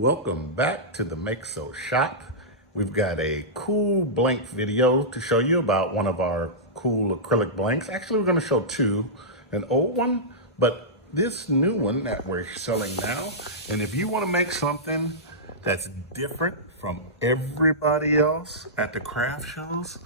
Welcome back to the Makeso shop. We've got a cool blank video to show you about one of our cool acrylic blanks. Actually, we're going to show two, an old one, but this new one that we're selling now. And if you want to make something that's different from everybody else at the craft shows,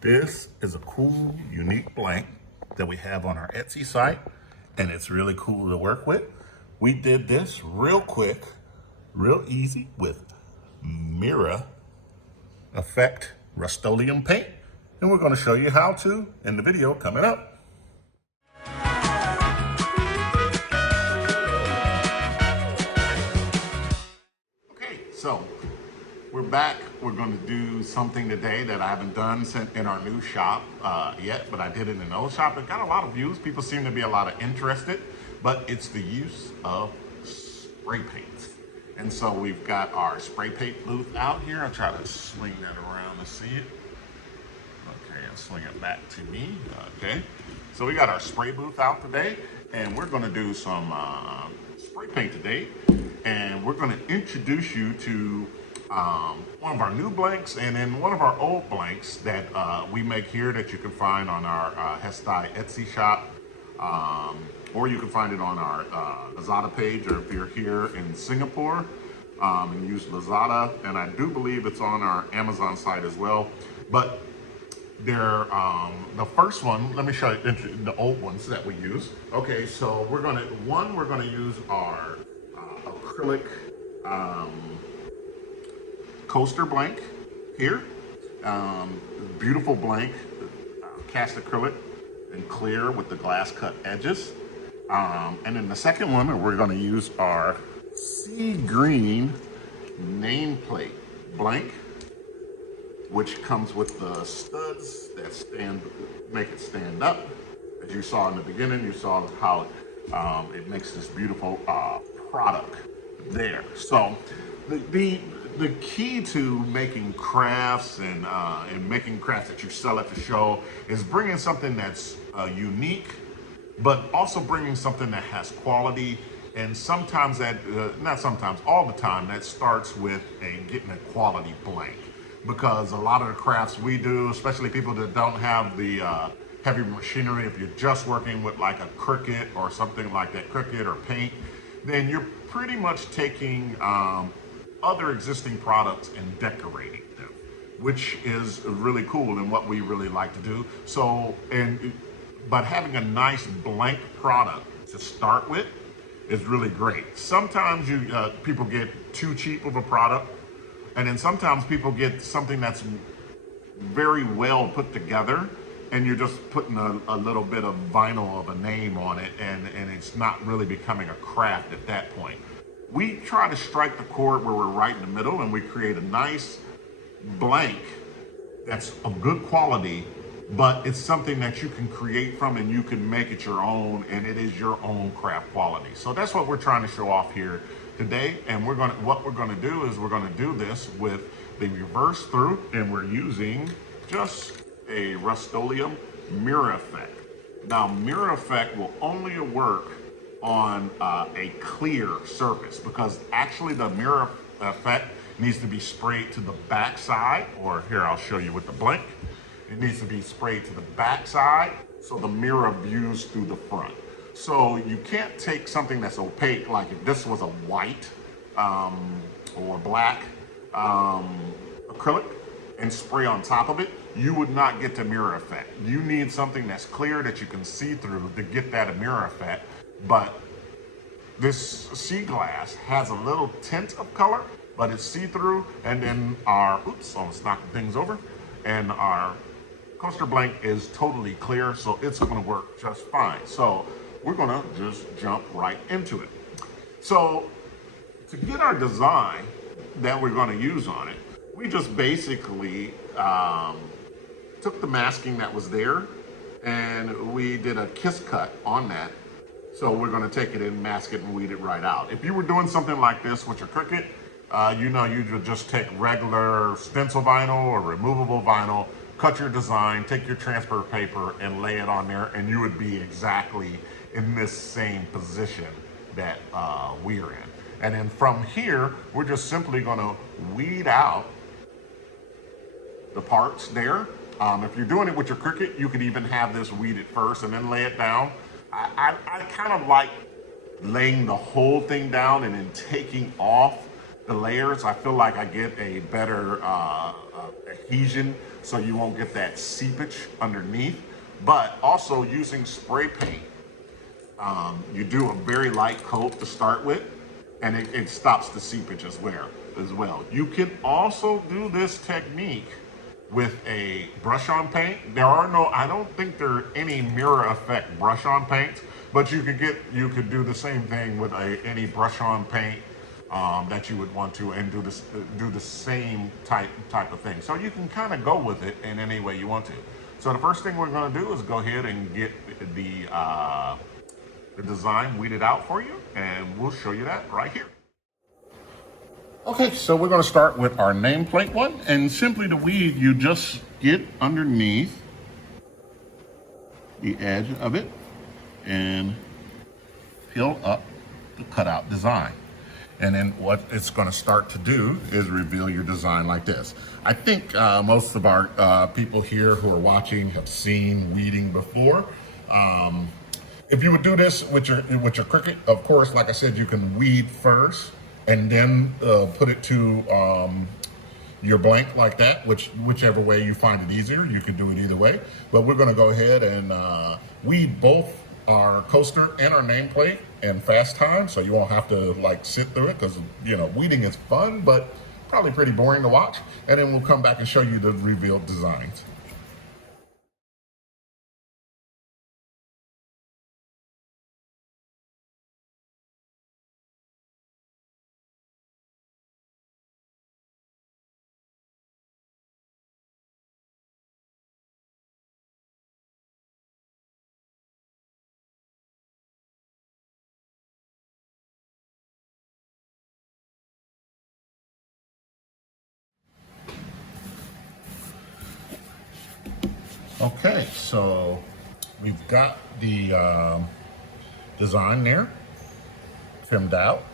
this is a cool, unique blank that we have on our Etsy site, and it's really cool to work with. We did this real quick, real easy with Mirror Effect Rust-Oleum paint, and we're going to show you how to in the video coming up. Okay, so we're back. We're going to do something today that I haven't done in our new shop yet, but I did it in the old shop. It got a lot of views. People seem to be a lot of interested, but it's the use of spray paints. And so we've got our spray paint booth out here. I'll try to swing that around to see it. Okay, I'll swing it back to me. Okay, so we got our spray booth out today, and we're going to do some spray paint today. And we're going to introduce you to one of our new blanks and then one of our old blanks that we make here that you can find on our Hestai Esty shop. Or you can find it on our Lazada page, or if you're here in Singapore and use Lazada, and I do believe it's on our Amazon site as well. But they're the first one. Let me show you the old ones that we use. Okay, so we're gonna use our acrylic coaster blank here. Beautiful blank, cast acrylic and clear with the glass cut edges. And then the second one, we're going to use our sea green nameplate blank, which comes with the studs that make it stand up. As you saw in the beginning, you saw how it makes this beautiful product there. So the key to making crafts and making crafts that you sell at the show is bringing something that's unique, but also bringing something that has quality. And sometimes that, not sometimes, all the time, that starts with getting a quality blank. Because a lot of the crafts we do, especially people that don't have the heavy machinery, if you're just working with like a Cricut or something like that, Cricut or paint, then you're pretty much taking other existing products and decorating them, which is really cool and what we really like to do. So, but having a nice blank product to start with is really great. Sometimes people get too cheap of a product, and then sometimes people get something that's very well put together, and you're just putting a little bit of vinyl of a name on it, and it's not really becoming a craft at that point. We try to strike the chord where we're right in the middle, and we create a nice blank that's of good quality, but it's something that you can create from and you can make it your own, and it is your own craft quality. So that's what we're trying to show off here today. And what we're gonna do is we're gonna do this with the reverse through, and we're using just a Rust-Oleum mirror effect. Now, mirror effect will only work on a clear surface, because actually the mirror effect needs to be sprayed to the back side, or here I'll show you with the blank. It needs to be sprayed to the back side so the mirror views through the front. So you can't take something that's opaque, like if this was a white or black acrylic, and spray on top of it, you would not get the mirror effect. You need something that's clear that you can see through to get that mirror effect. But this sea glass has a little tint of color, but it's see-through. And then our, oops, almost knocked things over. And our coaster blank is totally clear, so it's gonna work just fine. So we're gonna just jump right into it. So to get our design that we're gonna use on it, we just basically took the masking that was there, and we did a kiss cut on that. So we're gonna take it and mask it and weed it right out. If you were doing something like this with your Cricut, you would just take regular stencil vinyl or removable vinyl, cut your design, take your transfer paper and lay it on there, and you would be exactly in this same position that we're in. And then from here, we're just simply gonna weed out the parts there. If you're doing it with your Cricut, you could even have this weeded first and then lay it down. I kind of like laying the whole thing down and then taking off the layers. I feel like I get a better adhesion, so you won't get that seepage underneath. But also using spray paint, you do a very light coat to start with, and it stops the seepage as well. You can also do this technique with a brush-on paint. I don't think there are any mirror effect brush-on paints, but you could do the same thing with any brush-on paint that you would want to, and do the same type of thing. So you can kind of go with it in any way you want to. So the first thing we're going to do is go ahead and get the design weeded out for you, and we'll show you that right here. Okay, so we're going to start with our nameplate one, and simply to weed, you just get underneath the edge of it and peel up the cutout design. And then what it's going to start to do is reveal your design like this. I think most of our people here who are watching have seen weeding before. If you would do this with your Cricut, of course, like I said, you can weed first and then put it to your blank like that, whichever way you find it easier. You can do it either way. But we're going to go ahead and weed both our coaster and our nameplate in fast time, so you won't have to like sit through it, because weeding is fun, but probably pretty boring to watch. And then we'll come back and show you the revealed designs. Okay, so we've got the design there trimmed out.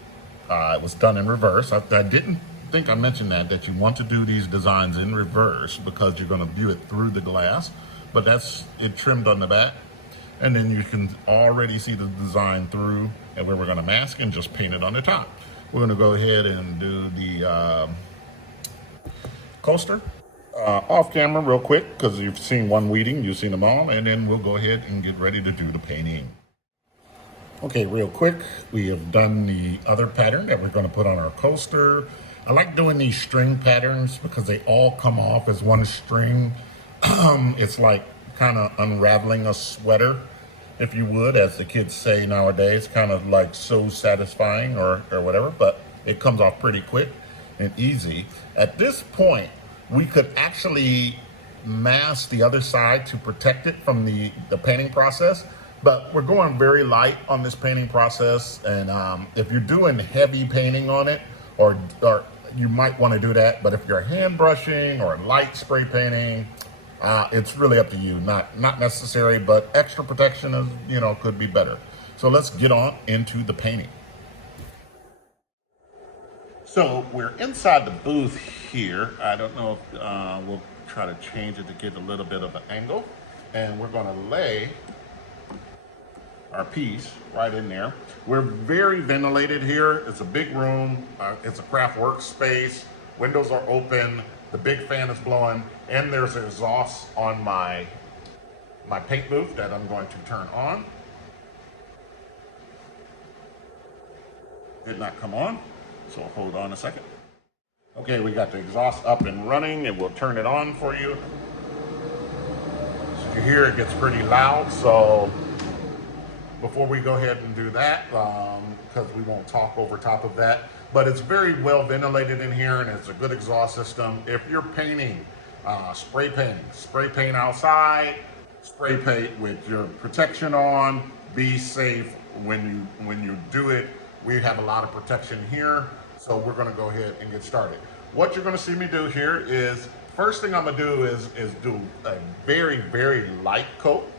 It was done in reverse. I didn't think I mentioned that you want to do these designs in reverse because you're going to view it through the glass, but that's it trimmed on the back. And then you can already see the design through, and we're going to mask and just paint it on the top. We're going to go ahead and do the coaster. Off camera real quick, because you've seen one weeding, you've seen them all, and then we'll go ahead and get ready to do the painting. Okay, real quick, we have done the other pattern that we're going to put on our coaster. I like doing these string patterns because they all come off as one string. It's like kind of unraveling a sweater, if you would, as the kids say nowadays, kind of like so satisfying or whatever, but it comes off pretty quick and easy. At this point, we could actually mask the other side to protect it from the painting process, but we're going very light on this painting process. And if you're doing heavy painting on it, or you might want to do that, but if you're hand brushing or light spray painting, it's really up to you. Not necessary, but extra protection is, could be better. So let's get on into the painting. So we're inside the booth here. I don't know if we'll try to change it to get a little bit of an angle. And we're going to lay our piece right in there. We're very ventilated here. It's a big room. It's a craft workspace. Windows are open. The big fan is blowing. And there's exhaust on my paint booth that I'm going to turn on. Did not come on. So hold on a second. Okay, we got the exhaust up and running, and we'll turn it on for you. So you hear it gets pretty loud, so before we go ahead and do that, because we won't talk over top of that, but it's very well ventilated in here, and it's a good exhaust system. If you're painting, spray paint outside, spray paint with your protection on, be safe when you do it. We have a lot of protection here, so we're going to go ahead and get started. What you're going to see me do here is, first thing I'm going to do is do a very, very light coat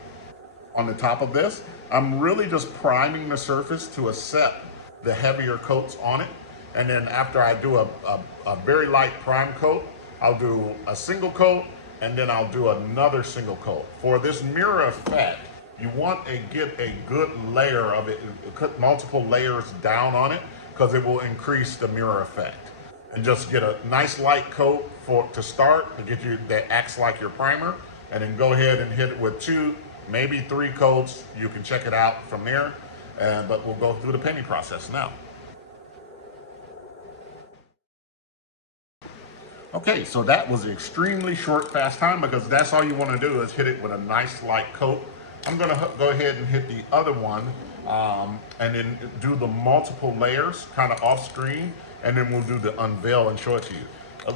on the top of this. I'm really just priming the surface to accept the heavier coats on it. And then after I do a very light prime coat, I'll do a single coat, and then I'll do another single coat. For this mirror effect, you want to get a good layer of it, put multiple layers down on it, because it will increase the mirror effect. And just get a nice light coat to start to get you that acts like your primer, and then go ahead and hit it with 2, maybe 3 coats. You can check it out from there, but we'll go through the painting process now. Okay, so that was an extremely short, fast time, because that's all you want to do is hit it with a nice light coat. I'm going to go ahead and hit the other one, and then do the multiple layers kind of off screen, and then we'll do the unveil and show it to you.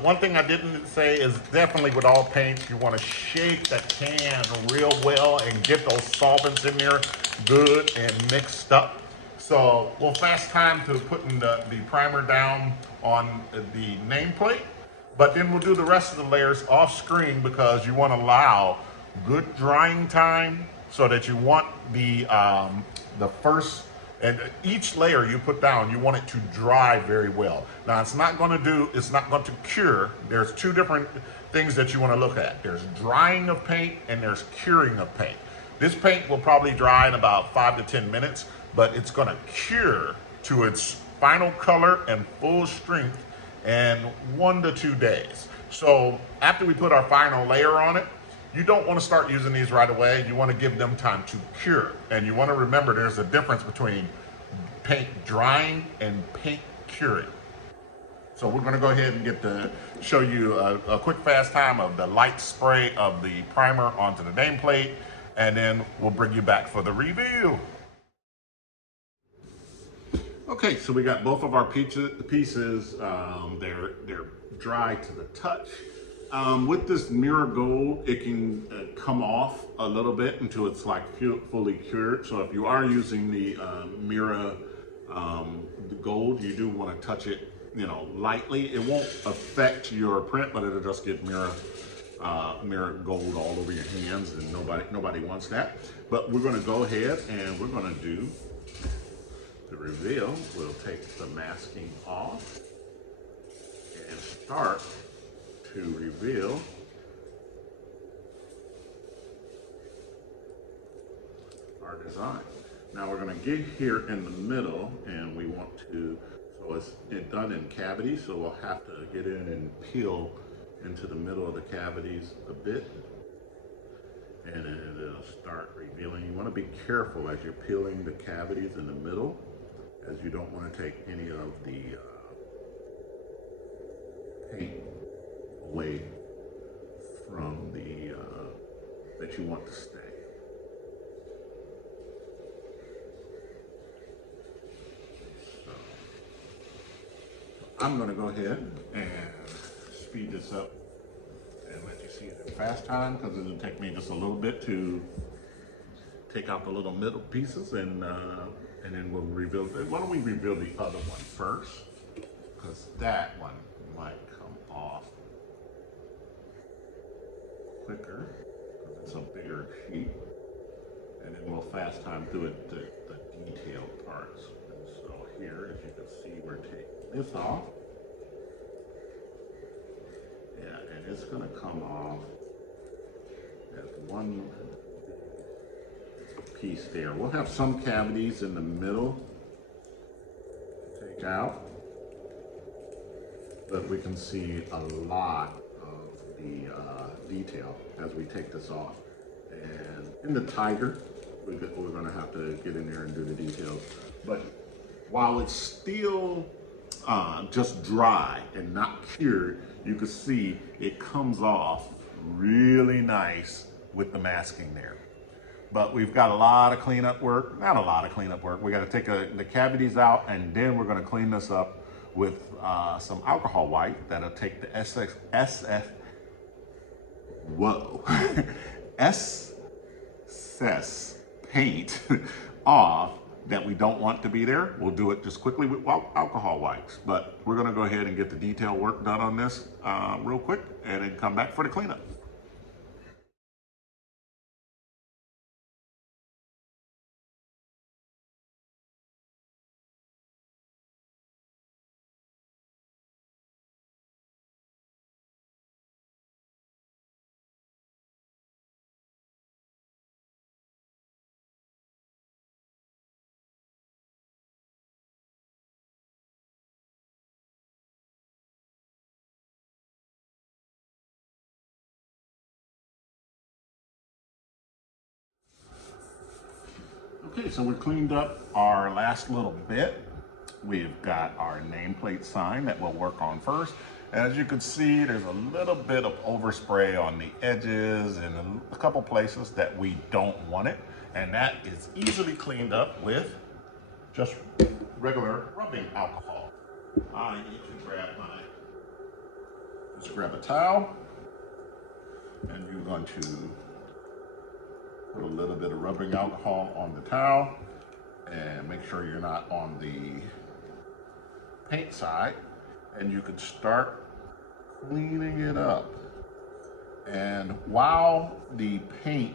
One thing I didn't say is definitely with all paints, you want to shake the can real well and get those solvents in there good and mixed up. So we'll fast time to putting the primer down on the nameplate, but then we'll do the rest of the layers off screen, because you want to allow good drying time, so that you want the first, and each layer you put down, you want it to dry very well. Now it's not going to cure. There's 2 different things that you want to look at. There's drying of paint and there's curing of paint. This paint will probably dry in about 5 to 10 minutes, but it's going to cure to its final color and full strength in 1 to 2 days. So after we put our final layer on it, you don't want to start using these right away. You want to give them time to cure. And you want to remember there's a difference between paint drying and paint curing. So we're going to go ahead and show you a quick fast time of the light spray of the primer onto the nameplate, and then we'll bring you back for the reveal. Okay, so we got both of our pieces. They're dry to the touch. With this mirror gold, it can come off a little bit until it's like fully cured. So if you are using the mirror the gold, you do want to touch it, lightly. It won't affect your print, but it'll just get mirror gold all over your hands, and nobody wants that. But we're going to go ahead and we're going to do the reveal. We'll take the masking off and start to reveal our design. Now we're going to get here in the middle, and we want to, so it's done in cavities, so we'll have to get in and peel into the middle of the cavities a bit, and then it'll start revealing. You want to be careful as you're peeling the cavities in the middle, as you don't want to take any of the paint away from the that you want to stay. So I'm going to go ahead and speed this up and let you see it in fast time, because it'll take me just a little bit to take out the little middle pieces, and then we'll reveal it. Why don't we reveal the other one first, because that one might come off quicker because it's a bigger sheet, and then we'll fast time through it, the detailed parts. And so here, as you can see, we're taking this off. Yeah, and it's going to come off as one piece there. We'll have some cavities in the middle to take out, but we can see a lot of the detail as we take this off. And in the tiger, we're going to have to get in there and do the details. But while it's still just dry and not cured, you can see it comes off really nice with the masking there. But we've got a lot of cleanup work, not a lot of cleanup work. We got to take the cavities out, and then we're going to clean this up with some alcohol white that'll take the excess paint off that we don't want to be there. We'll do it just quickly with alcohol wipes. But we're going to go ahead and get the detail work done on this real quick, and then come back for the cleanup. Okay, so we cleaned up our last little bit. We've got our nameplate sign that we'll work on first. As you can see, there's a little bit of overspray on the edges and a couple places that we don't want it. And that is easily cleaned up with just regular rubbing alcohol. I need to grab a towel, and you're going to put a little bit of rubbing alcohol on the towel and make sure you're not on the paint side, and you can start cleaning it up. And while the paint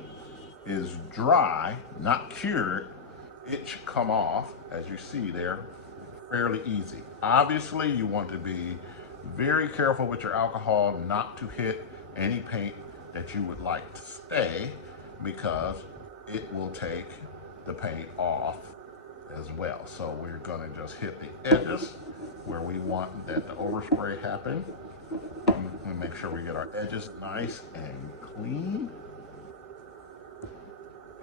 is dry, not cured, it should come off, as you see there, fairly easy. Obviously, you want to be very careful with your alcohol not to hit any paint that you would like to stay, because it will take the paint off as well. So we're going to just hit the edges where we want that the overspray happen. And make sure we get our edges nice and clean.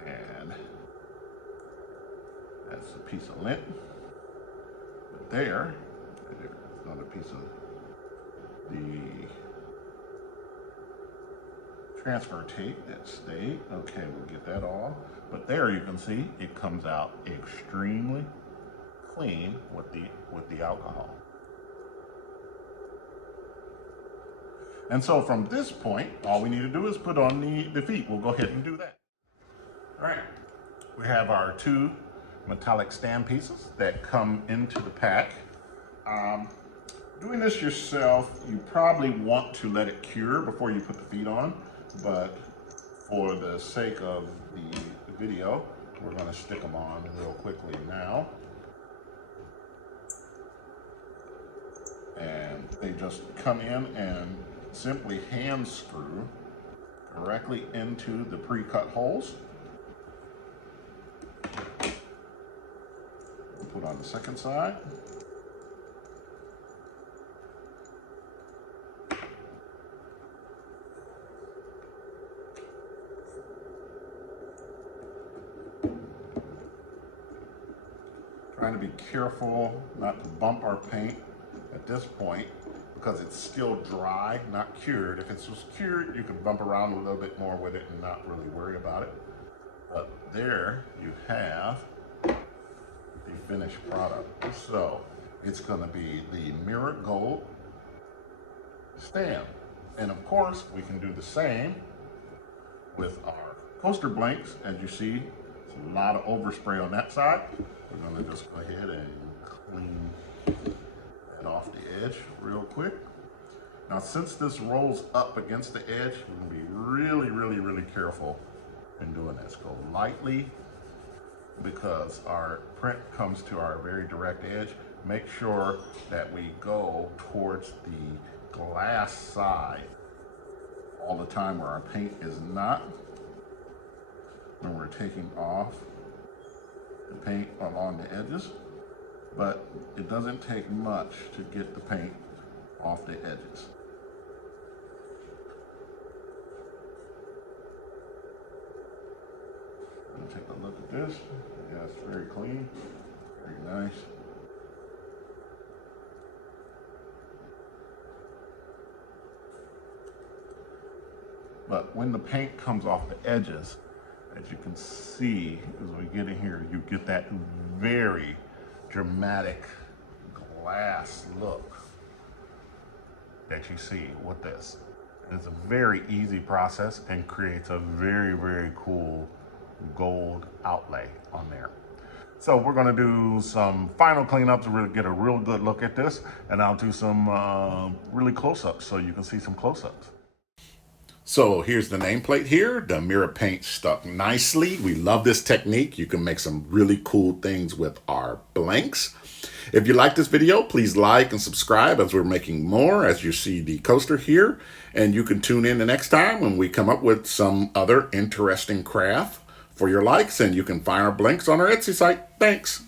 And that's a piece of lint. But there's another piece of the transfer tape that stayed. Okay, we'll get that off. But there you can see it comes out extremely clean with the alcohol. And so from this point, all we need to do is put on the feet. We'll go ahead and do that. All right, we have our two metallic stand pieces that come into the pack. Doing this yourself, you probably want to let it cure before you put the feet on, but for the sake of the video, we're going to stick them on real quickly now. And they just come in and simply hand screw directly into the pre-cut holes. We'll put on the second side. Trying to be careful not to bump our paint at this point, because it's still dry, not cured. If it's just cured, you can bump around a little bit more with it and not really worry about it. But there you have the finished product. So it's gonna be the mirror gold stand. And of course, we can do the same with our coaster blanks. As you see, there's a lot of overspray on that side. We're gonna just go ahead and clean that off the edge real quick. Now, since this rolls up against the edge, we're gonna be really, really, really careful in doing this. Go lightly, because our print comes to our very direct edge. Make sure that we go towards the glass side all the time, where our paint is not, when we're taking off the paint along the edges. But it doesn't take much to get the paint off the edges. Take a look at this. Yeah, it's very clean, very nice. But when the paint comes off the edges, as you can see, as we get in here, you get that very dramatic glass look that you see with this. It's a very easy process and creates a very, very cool gold outlay on there. So we're going to do some final cleanups to really get a real good look at this, and I'll do some really close-ups so you can see some close-ups. So here's the nameplate here. The mirror paint stuck nicely. We love this technique. You can make some really cool things with our blanks. If you like this video, please like and subscribe, as we're making more, as you see the coaster here. And you can tune in the next time when we come up with some other interesting craft for your likes. And you can find our blanks on our Etsy site. Thanks.